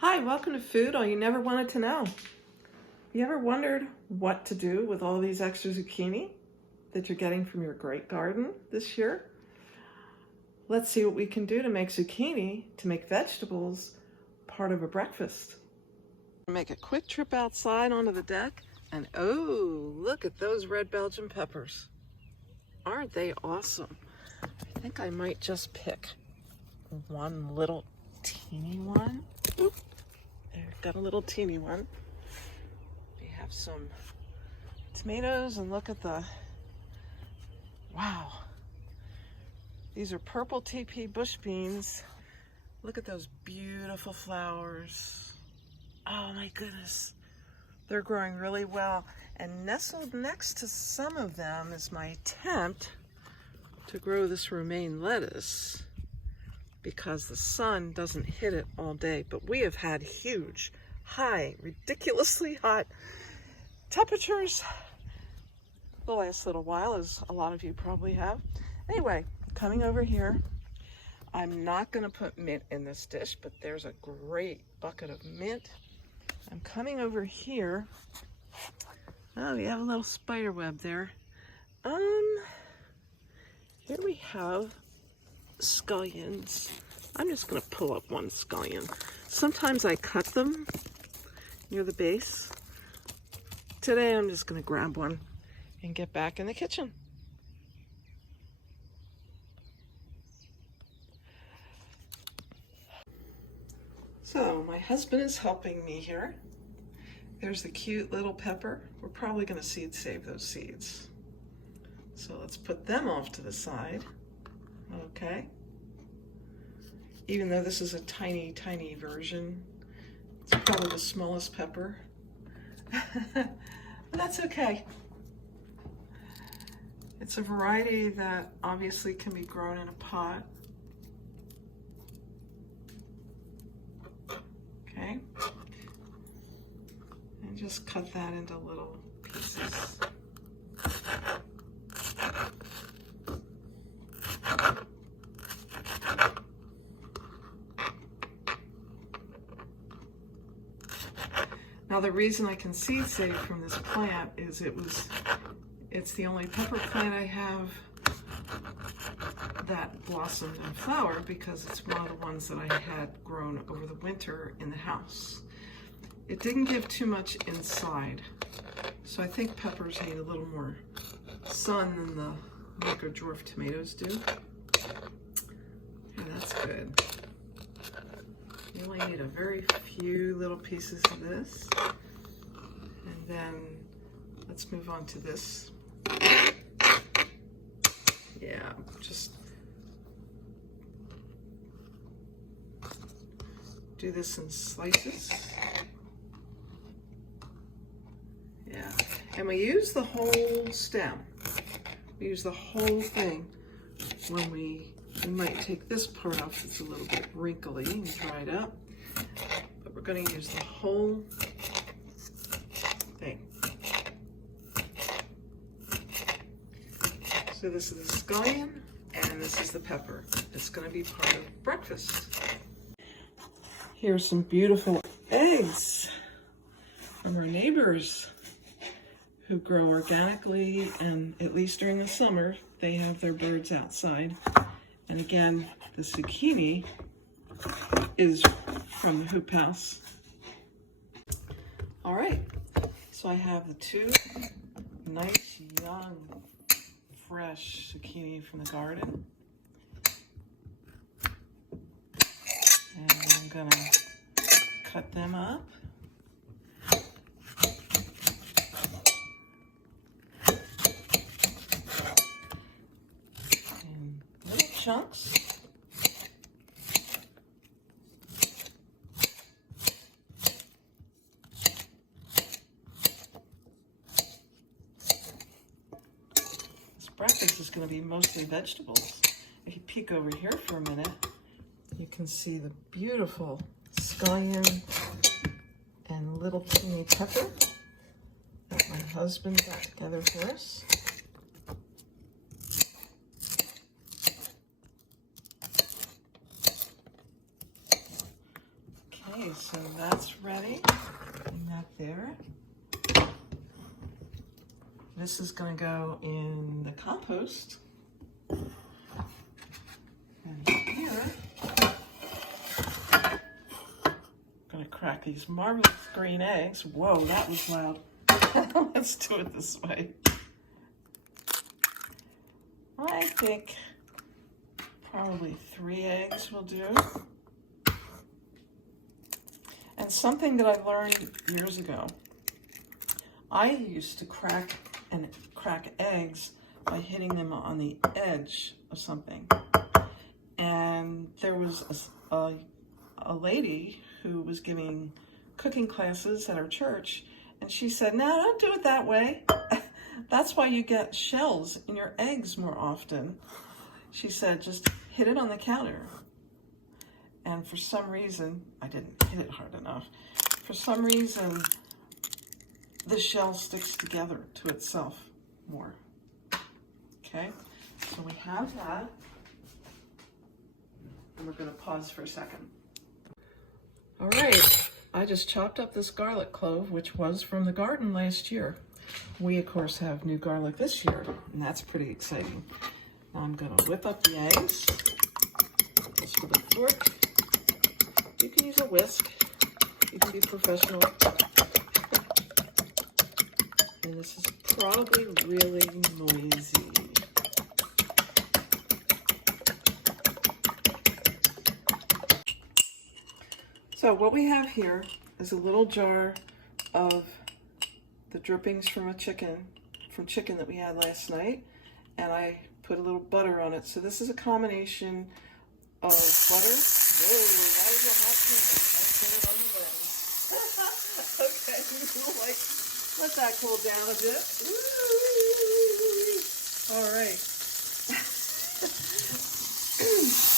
Hi, welcome to Food All You Never Wanted to Know. You ever wondered what to do with all these extra zucchini that you're getting from your great garden this year? Let's see what we can do to make zucchini, to make vegetables, part of a breakfast. Make a quick trip outside onto the deck, and oh, look at those red Belgian peppers. Aren't they awesome? I think I might just pick one little teeny one. Oop. There, got a little teeny one. We have some tomatoes, and look at the, wow. These are purple TP bush beans. Look at those beautiful flowers. Oh my goodness. They're growing really well. And nestled next to some of them is my attempt to grow this romaine lettuce, because the sun doesn't hit it all day. But we have had huge, high, ridiculously hot temperatures the last little while, as a lot of you probably have. Anyway, coming over here, I'm not going to put mint in this dish, but there's a great bucket of mint. I'm coming over here. Oh, we have a little spider web there. Here we have scallions. I'm just going to pull up one scallion. Sometimes I cut them near the base. Today I'm just going to grab one and get back in the kitchen. So my husband is helping me here. There's the cute little pepper. We're probably going to seed save those seeds. So let's put them off to the side. Okay. Even though this is a tiny, tiny version, it's probably the smallest pepper. But that's okay. It's a variety that obviously can be grown in a pot. Okay. And just cut that into little pieces. Now the reason I can seed save from this plant is it's the only pepper plant I have that blossomed and flowered, because it's one of the ones that I had grown over the winter in the house. It didn't give too much inside, so I think peppers need a little more sun than the micro-dwarf tomatoes do. Yeah, that's good. You only need a very few little pieces of this. And then let's move on to this. Yeah, just do this in slices. Yeah, and we use the whole stem. We use the whole thing when we might take this part off. It's a little bit wrinkly and dried up, but we're going to use the whole thing. So this is the scallion, and this is the pepper. It's going to be part of breakfast. Here's some beautiful eggs from our neighbors who grow organically, and at least during the summer, they have their birds outside. And again, the zucchini is from the hoop house. All right, so I have the two nice, young, fresh zucchini from the garden. And I'm gonna cut them up. In little chunks. Breakfast is going to be mostly vegetables. If you peek over here for a minute, you can see the beautiful scallion and little teeny pepper that my husband got together for us. Okay, Okay, so that's ready. Putting that there. This is going to go in the compost. And here, I'm going to crack these marvelous green eggs. Whoa, that was loud. Let's do it this way. I think probably 3 eggs will do. And something that I learned years ago, I used to crack eggs by hitting them on the edge of something. And there was a lady who was giving cooking classes at our church, and she said, "No, don't do it that way. That's why you get shells in your eggs more often." She said, "Just hit it on the counter." And for some reason, I didn't hit it hard enough. For some reason, the shell sticks together to itself more. Okay, so we have that. And we're going to pause for a second. All right, I just chopped up this garlic clove, which was from the garden last year. We, of course, have new garlic this year, and that's pretty exciting. Now I'm going to whip up the eggs, just with a fork. You can use a whisk. You can be professional. And this is probably really noisy. So what we have here is a little jar of the drippings from chicken that we had last night, and I put a little butter on it. So this is a combination of butter. Whoa, that is a hot pan. Let's get it on the lens. Okay, we'll let that cool down a bit. Ooh. All right.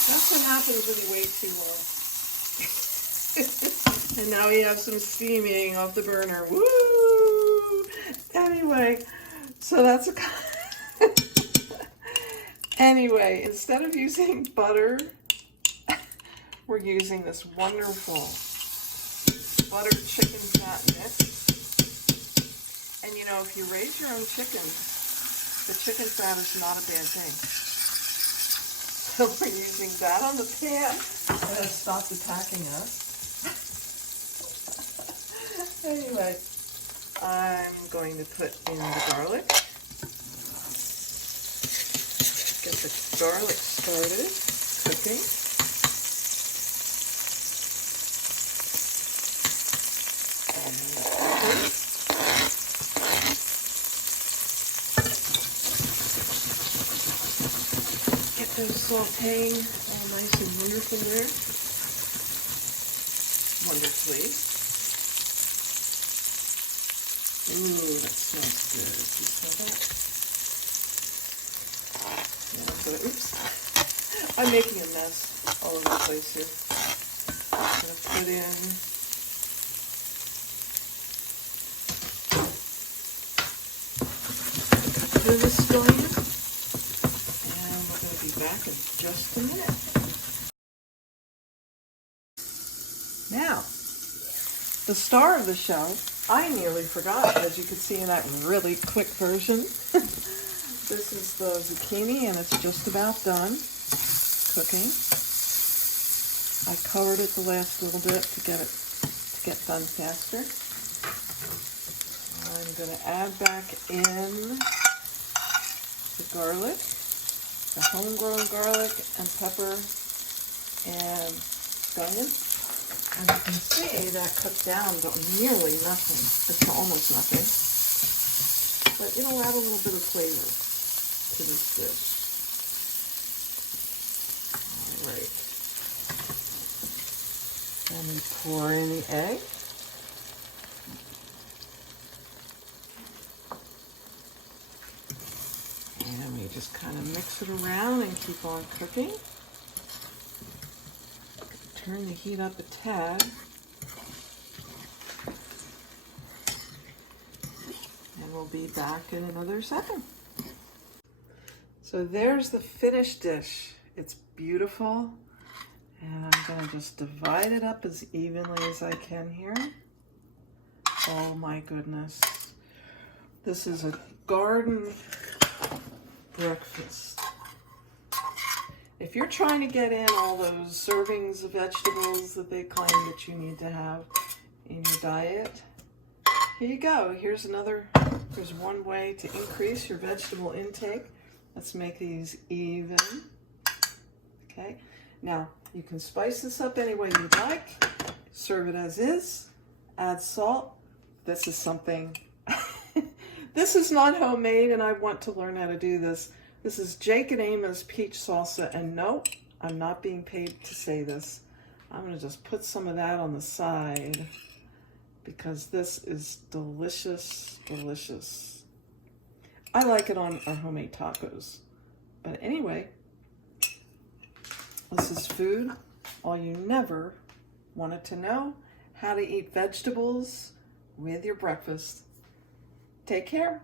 That's what happens when you wait too long. And now we have some steaming off the burner. Woo! Anyway, so that's a... Anyway, instead of using butter, we're using this wonderful buttered chicken fat mix. And you know, if you raise your own chicken, the chicken fat is not a bad thing. So we're using that on the pan. I'm going to stop the packing us. Anyway, I'm going to put in the garlic. Get the garlic started cooking. And get those sauteing all nice and wonderful there. Wonderfully. Ooh, that smells good. You smell that? Yeah, so, oops. I'm making a mess all over the place here. I'm going to put in a bit of this going, and we're going to be back in just a minute. Now, the star of the show, I nearly forgot, as you could see in that really quick version. This is the zucchini, and it's just about done cooking. I covered it the last little bit to get done faster. I'm going to add back in the garlic, the homegrown garlic and pepper and scallion. As you can see, that cooked down to nearly nothing. It's almost nothing. But it'll add a little bit of flavor to this dish. All right. And we pour in the egg. And we just kind of mix it around and keep on cooking. Turn the heat up a tad. And we'll be back in another second. So there's the finished dish. It's beautiful And I'm going to just divide it up as evenly as I can here. Oh my goodness. This is a garden breakfast. If you're trying to get in all those servings of vegetables that they claim that you need to have in your diet, here you go. Here's one way to increase your vegetable intake. Let's make these even. Okay, now you can spice this up any way you'd like. Serve it as is, add salt. This is something, this is not homemade and I want to learn how to do this. This is Jake and Emma's peach salsa, and no, I'm not being paid to say this. I'm going to just put some of that on the side because this is delicious, delicious. I like it on our homemade tacos. But anyway, this is food all you never wanted to know, how to eat vegetables with your breakfast. Take care.